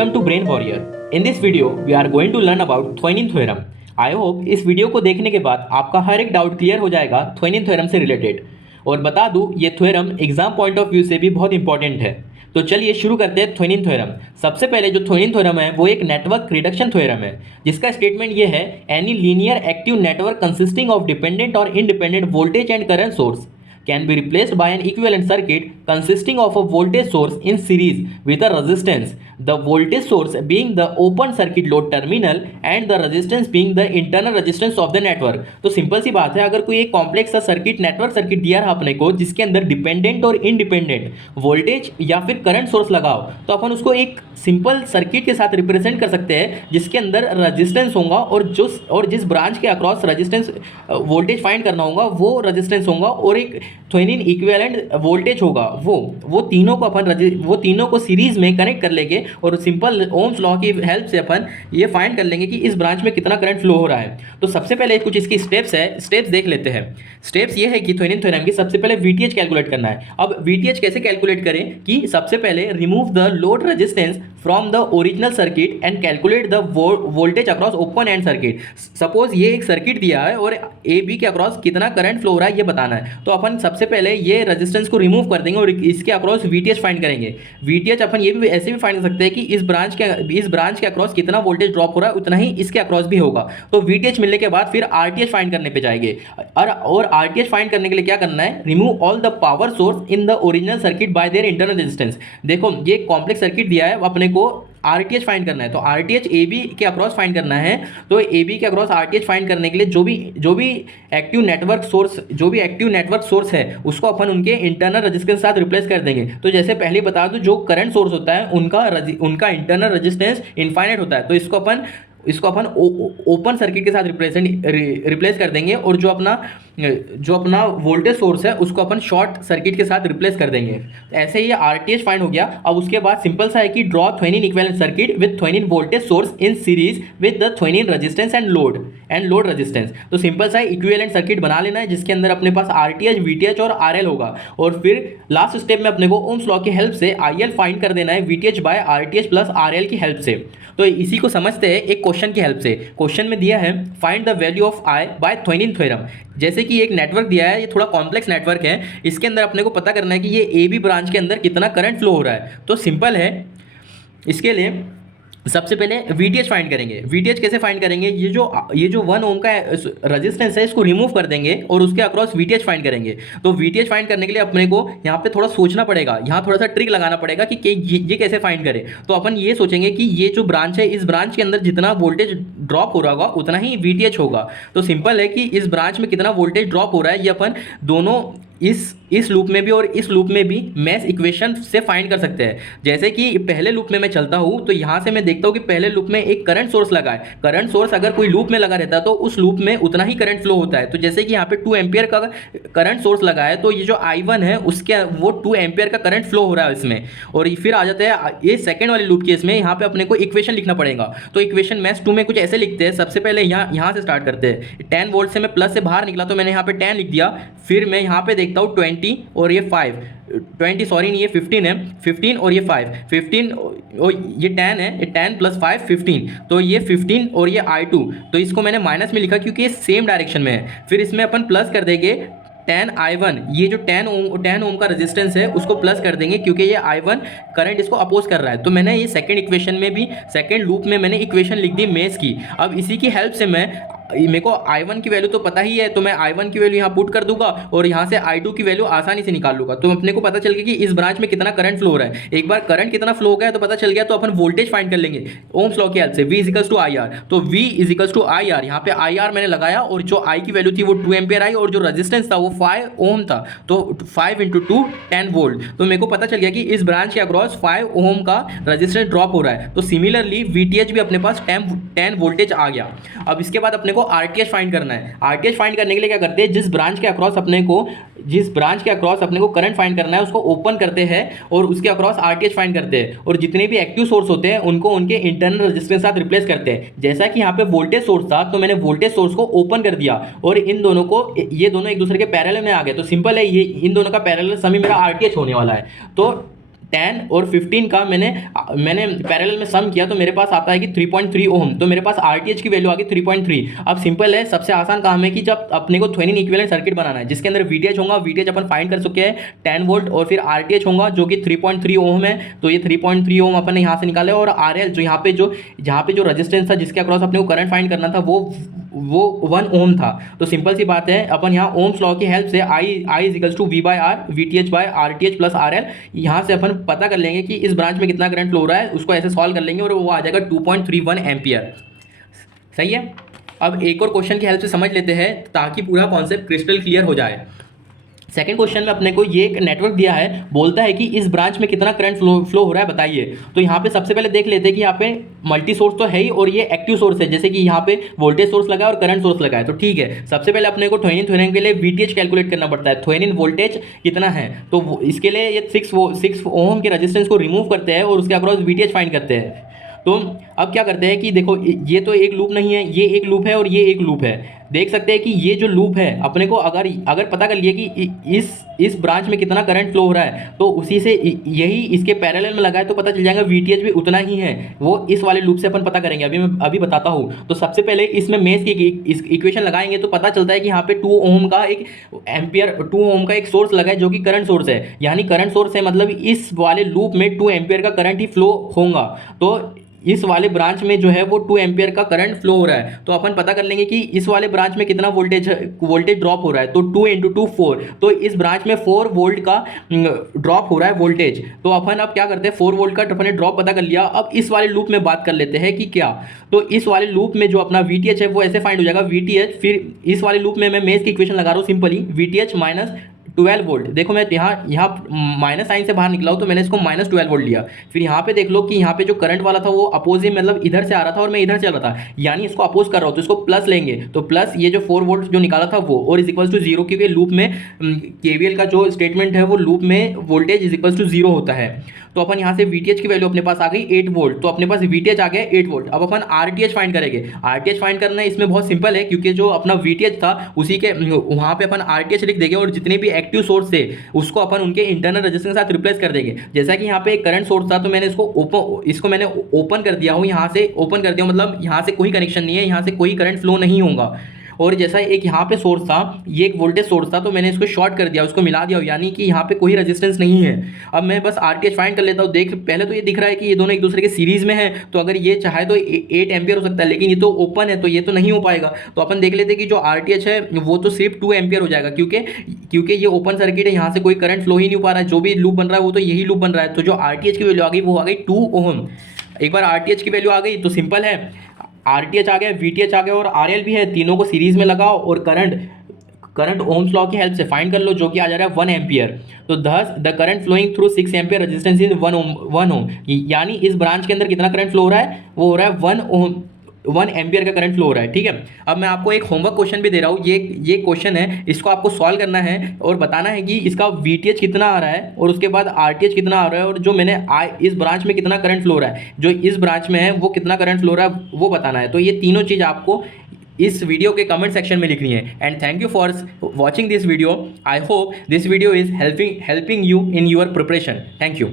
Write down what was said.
Welcome to Brain Warrior. In this video, we are going to learn about Thevenin theorem. I hope इस video को देखने के बाद आपका हर एक डाउट क्लियर हो जाएगा थेवेनिन थ्योरम से रिलेटेड. और बता दूं ये theorem exam point of view से भी बहुत इंपॉर्टेंट है. तो चलिए शुरू करते हैं थेवेनिन थ्योरम. सबसे पहले जो थेवेनिन थ्योरम है वो एक नेटवर्क रिडक्शन थ्योरम है, जिसका स्टेटमेंट ये है: any linear active network consisting of dependent और independent voltage and current source can be replaced by an equivalent circuit consisting of a voltage source in series with a resistance, the voltage source being the open circuit load terminal and the resistance being the internal resistance of the network. तो simple सी बात है, अगर कोई एक complex सा circuit network circuit दिया है अपने को जिसके अंदर डिपेंडेंट और इंडिपेंडेंट वोल्टेज या फिर करंट सोर्स लगाओ, तो अपन उसको एक सिंपल सर्किट के साथ रिप्रेजेंट कर सकते हैं जिसके अंदर रेजिस्टेंस होगा और जिस ब्रांच के अक्रॉस रेजिस्टेंस वोल्टेज फाइंड करना होगा वो रेजिस्टेंस होगा और एक थेवेनिन इक्विवेलेंट वोल्टेज होगा. वो तीनों को सीरीज में कनेक्ट कर लेंगे और सिंपल ओम्स लॉ की हेल्प से अपन ये फाइंड कर लेंगे कि इस ब्रांच में कितना करंट फ्लो हो रहा है. तो सबसे पहले कुछ इसकी स्टेप्स देख लेते हैं. स्टेप्स ये है कि थेवेनिन थ्योरम की सबसे पहले वीटीएच कैलकुलेट करना है. अब वीटीएच कैसे कैलकुलेट करें कि सबसे पहले remove the load resistance from the original circuit and calculate the voltage across open and circuit. Suppose ये एक सर्किट दिया है और ए बी के अक्रॉस कितना करंट फ्लो हो रहा है ये बताना है. तो अपन सबसे पहले ये रेजिस्टेंस को रिमूव कर देंगे और इसके अक्रॉस वीटीएच फाइंड करेंगे. वीटीएच अपन ये भी ऐसे भी फाइंड कर सकते हैं कि इस ब्रांच के अक्रॉस कितना वोल्टेज ड्रॉप हो रहा है उतना ही इसके अक्रॉस भी होगा. तो वीटीएच मिलने के बाद फिर आरटीएच फाइंड करने पे जाएंगे और आरटीएच फाइंड करने के लिए क्या करना है, remove all the power source in the original circuit by their internal resistance. देखो ये कॉम्प्लेक्स सर्किट दिया है, अपने को आरटीएच फाइंड करना है. तो आरटीएच ए बी के अक्रॉस फाइंड करना है. तो ए बी के अक्रॉस आरटीएच फाइंड करने के लिए जो भी एक्टिव नेटवर्क सोर्स है उसको अपन उनके इंटरनल रेजिस्टेंस के साथ रिप्लेस कर देंगे. तो जैसे पहले बता दूं, जो करंट सोर्स होता है उनका इंटरनल रेजिस्टेंस इनफाइनाइट होता है. तो इसको अपन ओपन सर्किट के साथ रिप्लेस कर देंगे और जो अपना वोल्टेज सोर्स है उसको अपन शॉर्ट सर्किट के साथ रिप्लेस कर देंगे. ऐसे ही आरटीएच फाइंड हो गया. अब उसके बाद सिंपल सा है कि draw Thevenin equivalent circuit with Thevenin voltage source in series with the Thevenin resistance and load resistance. तो सिंपल सा इक्विवेलेंट सर्किट बना लेना है जिसके अंदर अपने पास आरटीएच, वीटीएच और आरएल होगा. और फिर लास्ट स्टेप में अपने को ओम्स लॉ की हेल्प से आईएल फाइंड कर देना है VTH by RTH plus RL की हेल्प से. तो इसी को समझते हैं एक क्वेश्चन की हेल्प से. क्वेश्चन में दिया है find the value of I by Thevenin theorem. जैसे कि एक नेटवर्क दिया है, ये थोड़ा कॉम्प्लेक्स नेटवर्क है, इसके अंदर अपने को पता करना है कि ये ए बी ब्रांच के अंदर कितना करंट फ्लो हो रहा है. तो सिंपल है, इसके लिए सबसे पहले वीटीएच फाइंड करेंगे. वीटीएच कैसे फाइंड करेंगे, ये जो 1 ओम का रेजिस्टेंस है इसको रिमूव कर देंगे और उसके अक्रॉस वीटीएच फाइंड करेंगे. तो वीटीएच फाइंड करने के लिए अपने को यहाँ पे थोड़ा सोचना पड़ेगा, यहाँ थोड़ा सा ट्रिक लगाना पड़ेगा कि ये कैसे फाइंड करें. तो अपन ये सोचेंगे कि ये जो ब्रांच है इस ब्रांच के अंदर जितना वोल्टेज ड्रॉप हो रहा होगा उतना ही वीटीएच होगा. तो सिंपल है कि इस ब्रांच में कितना वोल्टेज ड्रॉप हो रहा है ये अपन दोनों इस लूप में भी और इस लूप में भी मैश इक्वेशन से फाइंड कर सकते हैं. जैसे कि पहले लूप में मैं चलता हूँ तो यहाँ से मैं देखता हूँ कि पहले लूप में एक करंट सोर्स लगा है. करंट सोर्स अगर कोई लूप में लगा रहता है तो उस लूप में उतना ही करंट फ्लो होता है. तो जैसे कि यहाँ पे 2 एम्पियर का करंट सोर्स लगा है तो ये जो I1 है उसके वो 2 एम्पियर का करंट फ्लो हो रहा है इसमें. और फिर आ जाता है ये सेकेंड वाले लूप केस में, यहाँ पे अपने को इक्वेशन लिखना पड़ेगा. तो इक्वेशन मैश 2 में कुछ ऐसे लिखते हैं. सबसे पहले यहाँ से स्टार्ट करते हैं. 10 वोल्ट से मैं प्लस से बाहर निकला तो मैंने यहाँ पे 10 लिख दिया. फिर मैं यहाँ पे देखता हूँ 20 और ये 5, 20 सॉरी नहीं, ये 15 है, 15 और ये 5, 15 और ये 10 है, ये 10 प्लस 5 15. तो ये 15 और ये I2, तो इसको मैंने माइनस में लिखा क्योंकि ये सेम डायरेक्शन में है. फिर इसमें अपन प्लस कर देंगे 10 I1, ये जो 10 ओम का रेजिस्टेंस है उसको प्लस कर देंगे क्योंकि ये I1 करंट इसको अपोज कर रहा है. तो मैंने ये सेकंड इक्वेशन में भी सेकंड लूप में मैंने इक्वेशन लिख दी मेश की. अब इसी की हेल्प से मेरे को I1 की वैल्यू तो पता ही है, तो मैं I1 की वैल्यू यहाँ पुट कर दूंगा और यहाँ से I2 की वैल्यू आसानी से निकाल लूंगा. तो अपने को पता चल गया कि इस ब्रांच में कितना करंट फ्लो हो रहा है. एक बार करंट कितना फ्लो हो गया तो पता चल गया, तो अपन वोल्टेज फाइंड कर लेंगे ओम्स लॉ की हेल्प से. V equals to IR. तो V इजिकल्स टू IR, यहाँ पे IR मैंने लगाया और जो I की वैल्यू थी वो 2 एम्पियर आई और जो रेजिस्टेंस था वो 5 ओम था. तो 5 × 2 10 वोल्ट. तो मेरे को पता चल गया कि इस ब्रांच के अक्रॉस 5 ओम का रेजिस्टेंस ड्रॉप हो रहा है. तो सिमिलरली VTH भी अपने पास 10 वोल्टेज आ गया. अब इसके बाद अपने को RTH फाइंड करना है. आरटीएच फाइंड करने के लिए क्या करते हैं, जिस ब्रांच के अक्रॉस अपने को करंट फाइंड करना है उसको ओपन करते हैं और उसके अक्रॉस आरटीएच फाइंड करते हैं. और जितने भी एक्टिव सोर्स होते हैं उनको उनके इंटरनल रेजिस्टेंस के साथ रिप्लेस करते हैं. जैसा कि यहाँ पे वोल्टेज सोर्स था तो मैंने वोल्टेज सोर्स को ओपन कर दिया और ये दोनों एक दूसरे के पैरेलल में आ गए. तो सिंपल है, ये इन दोनों का पैरेलल सम ही मेरा आरटीएच होने वाला है. 10 और 15 का मैंने पैरेलल में सम किया तो मेरे पास आता है कि 3.3 ओम, तो मेरे पास आरटीएच की वैल्यू आ गई 3.3। अब सिंपल है, सबसे आसान काम है कि जब अपने को थेवेनिन इक्विवेलेंट सर्किट बनाना है जिसके अंदर वीटीएच होगा, वीटीएच अपन फाइंड कर चुके हैं 10 वोल्ट, और फिर आरटीएच होगा जो कि 3.3 ओम है, तो ये 3.3 ओम अपन ने यहाँ से निकाले, और आरएल जो यहाँ पे जो रेजिस्टेंस था जिसके अक्रॉस अपने को करंट फाइंड करना था वो 1 ओम था। तो सिंपल सी बात है, अपन यहाँ ओम्स लॉ की हेल्प से I is to V by R, VTH by RTH plus RL, यहाँ से अपन पता कर लेंगे कि इस ब्रांच में कितना करंट फ्लो हो रहा है, उसको ऐसे सॉल्व कर लेंगे और वो आ जाएगा 2.31 एम्पियर। सही है। अब एक और क्वेश्चन की हेल्प से समझ लेते हैं ताकि पूरा कॉन्सेप्ट क्रिस्टल क्लियर हो जाए। सेकंड क्वेश्चन में अपने को ये एक नेटवर्क दिया है, बोलता है कि इस ब्रांच में कितना करंट फ्लो हो रहा है बताइए। तो यहाँ पे सबसे पहले देख लेते हैं कि यहाँ पे मल्टी सोर्स तो है ही और ये एक्टिव सोर्स है, जैसे कि यहाँ पे वोल्टेज सोर्स लगा है और करंट सोर्स लगा है। तो ठीक है, सबसे पहले अपने को थेवेनिन थ्योरम के लिए वीटीएच कैलकुलेट करना पड़ता है, थेवेनिन वोल्टेज कितना है। तो इसके लिए ये 6 ओम के रेजिस्टेंस को रिमूव करते हैं और उसके अक्रॉस वीटीएच फाइंड करते हैं। तो अब क्या करते हैं कि देखो, ये तो एक लूप नहीं है, ये एक लूप है और ये एक लूप है। देख सकते हैं कि ये जो लूप है अपने को अगर पता कर लिए कि इस ब्रांच में कितना करंट फ्लो हो रहा है, तो उसी से यही इसके पैरेलल में लगा है तो पता चल जाएगा वीटीएच भी उतना ही है, वो इस वाले लूप से अपन पता करेंगे। अभी बताता हूँ। तो सबसे पहले इसमें मेश की इक्वेशन लगाएंगे तो पता चलता है कि यहाँ पे 2 ओम का एक सोर्स लगा है जो कि करंट सोर्स है, यानी करंट सोर्स है मतलब इस वाले लूप में 2 एम्पियर का करंट ही फ्लो होगा। तो इस वाले ब्रांच में जो है वो 2 एम्पियर का करंट फ्लो हो रहा है, तो अपन पता कर लेंगे कि इस वाले ब्रांच में कितना वोल्टेज ड्रॉप हो रहा है। तो 2 × 2 4, तो इस ब्रांच में 4 वोल्ट का ड्रॉप हो रहा है वोल्टेज। तो अपन अब क्या करते हैं, 4 वोल्ट का अपन ने ड्रॉप पता कर लिया। अब इस वाले लूप में बात कर लेते हैं कि क्या, तो इस वाले लूप में जो अपना वीटीएच है वो ऐसे फाइंड हो जाएगा, वीटीएच, फिर इस वाले लूप में मैं मेश की इक्वेशन लगा रहा हूँ सिंपली, वीटीएच माइनस 12 वोल्ट। देखो मैं यहाँ माइनस साइन से बाहर निकला हूँ तो मैंने इसको -12 वोल्ट लिया। फिर यहाँ पे देख लो कि यहाँ पे जो करंट वाला था वो अपोजिट, मतलब इधर से आ रहा था और मैं इधर चल रहा था, यानी इसको अपोज कर रहा हूँ तो इसको प्लस लेंगे, तो प्लस ये जो 4 वोल्ट जो निकाला था वो, और इज इक्वल्स टू 0, क्योंकि लूप में केवीएल का जो स्टेटमेंट है वो लूप में वोल्टेज इज इक्वल्स टू 0 होता है। तो अपन यहाँ से वीटीएच की वैल्यू अपने पास आ गई 8 वोल्ट, तो अपने पास वीटीएच आ गया 8 वोल्ट। अब अपन आरटीएच फाइंड करेंगे। आरटीएच फाइंड करना इसमें बहुत सिंपल है, क्योंकि जो अपना वीटीएच था उसी के वहाँ पे अपन आरटीएच लिख देंगे और जितने भी एक्टिव सोर्स थे उसको अपन उनके इंटरनल रेजिस्टेंस के साथ रिप्लेस कर देंगे। जैसा कि यहाँ पे एक करंट सोर्स था तो मैंने इसको मैंने ओपन कर दिया हूँ, यहाँ से ओपन कर दिया, मतलब यहाँ से कोई कनेक्शन नहीं है, यहाँ से कोई करंट फ्लो नहीं होगा। और जैसा एक यहाँ पे सोर्स था, ये एक वोल्टेज सोर्स था, तो मैंने इसको शॉर्ट कर दिया, उसको मिला दिया, यानी कि यहाँ पे कोई रेजिस्टेंस नहीं है। अब मैं बस आरटीएच फाइंड कर लेता हूँ। देख, पहले तो ये दिख रहा है कि ये दोनों एक दूसरे के सीरीज में है, तो अगर ये चाहे तो 8 एम्पियर हो सकता है, लेकिन ये तो ओपन है तो ये तो नहीं हो पाएगा। तो अपन देख लेते हैं कि जो आरटीएच है वो तो सिर्फ 2 एम्पियर हो जाएगा, क्योंकि ये ओपन सर्किट है, यहाँ से कोई करंट फ्लो ही नहीं हो पा रहा है, जो भी लूप बन रहा है वो तो यही लूप बन रहा है। तो जो आरटीएच की वैल्यू आ गई वो आ गई 2 ओम। एक बार आरटीएच की वैल्यू आ गई तो सिंपल है, आरटीएच आ गया, वीटीएच आ गया और आरएल भी है, तीनों को सीरीज में लगाओ और करंट ओम्स लॉ की हेल्प से फाइंड कर लो, जो कि आ जा रहा है 1 एम्पियर। तो thus the current flowing through 6 ampere resistance in 1 ohm, यानी इस ब्रांच के अंदर कितना करंट फ्लो हो रहा है, वो हो रहा है 1 एम्पियर का करंट फ्लो हो रहा है। ठीक है, अब मैं आपको एक होमवर्क क्वेश्चन भी दे रहा हूँ, ये क्वेश्चन है, इसको आपको सॉल्व करना है और बताना है कि इसका वीटीएच कितना आ रहा है और उसके बाद आरटीएच कितना आ रहा है, और जो मैंने इस ब्रांच में कितना करंट फ्लो हो रहा है, जो इस ब्रांच में है वो कितना करंट फ्लो हो रहा है वो बताना है। तो ये तीनों चीज़ आपको इस वीडियो के कमेंट सेक्शन में लिखनी है। And thank you for watching this video. I hope this video is helping you in your preparation. Thank you.